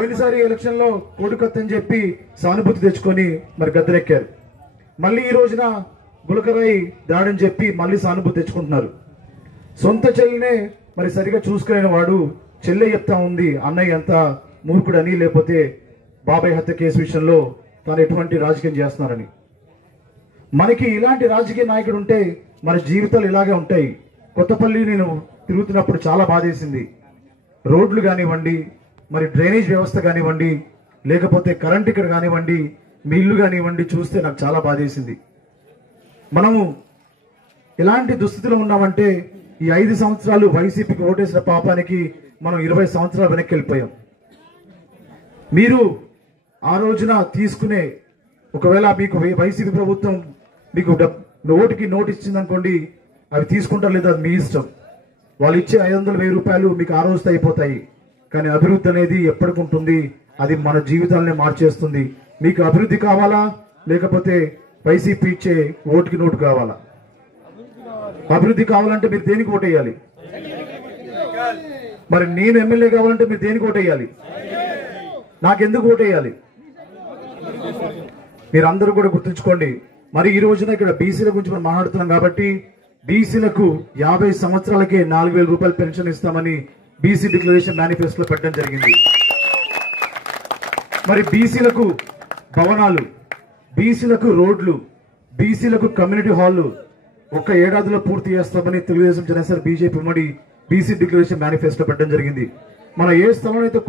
పోయినసారి ఎలక్షన్ లో కోడికొత్తని చెప్పి సానుభూతి తెచ్చుకొని మరి గద్దెనెక్కారు. మళ్ళీ ఈ రోజున గులకరాయి దాడని చెప్పి మళ్ళీ సానుభూతి తెచ్చుకుంటున్నారు. సొంత చెల్లినే మరి సరిగా చూసుకునే వాడు చెల్లె చెప్తా ఉంది అన్నయ్య ఎంత మూర్ఖుడని, లేకపోతే బాబాయ్ హత్య కేసు విషయంలో తాను ఎటువంటి రాజకీయం చేస్తున్నారని. మనకి ఇలాంటి రాజకీయ నాయకుడు ఉంటే మన జీవితాలు ఇలాగే ఉంటాయి. కొత్తపల్లి నేను తిరుగుతున్నప్పుడు చాలా బాధేసింది. రోడ్లు కానివ్వండి, మరి డ్రైనేజ్ వ్యవస్థ కానివ్వండి, లేకపోతే కరెంట్ ఇక్కడ కానివ్వండి, మీ ఇల్లు కానివ్వండి, చూస్తే నాకు చాలా బాధేసింది. మనము ఎలాంటి దుస్థితిలో ఉన్నామంటే ఈ 5 సంవత్సరాలు వైసీపీకి ఓటేసిన పాపానికి మనం 20 సంవత్సరాలు వెనక్కి వెళ్ళిపోయాం. మీరు ఆ రోజున తీసుకునే, ఒకవేళ మీకు వైసీపీ ప్రభుత్వం మీకు ఓటుకి నోటు ఇచ్చిందనుకోండి, అవి తీసుకుంటారు లేదా అది మీ ఇష్టం. వాళ్ళు ఇచ్చే 500,000 రూపాయలు మీకు ఆ రోజుతో అయిపోతాయి. కానీ అభివృద్ధి అనేది ఎప్పటికుంటుంది, అది మన జీవితాలనే మార్చేస్తుంది. మీకు అభివృద్ధి కావాలా, లేకపోతే వైసీపీ ఇచ్చే ఓటుకి నోటు కావాలా? అభివృద్ధి కావాలంటే మీరు దేనికి ఓటేయాలి? మరి నేను ఎమ్మెల్యే కావాలంటే మీరు దేనికి ఓటేయాలి? నాకెందుకు ఓటేయాలి? మీరందరూ కూడా గుర్తుంచుకోండి. మరి ఈ రోజున ఇక్కడ బీసీల గురించి మనం మాట్లాడుతున్నాం కాబట్టి బీసీలకు 50 సంవత్సరాలకే 4,000 రూపాయలు పెన్షన్ ఇస్తామని బీసీ డిక్లరేషన్ మేనిఫెస్టోలో పెట్టడం జరిగింది. మరి బీసీలకు భవనాలు, బీసీలకు రోడ్లు, బీసీలకు కమ్యూనిటీ హాళ్లు 1 ఏడాదిలో పూర్తి చేస్తామని తెలుగుదేశం, జనసేన, బీజేపీ ఉమ్మడి బీసీ డిక్లరేషన్ మేనిఫెస్టో పెట్టడం జరిగింది. మనం ఏ స్థలంలో అయితే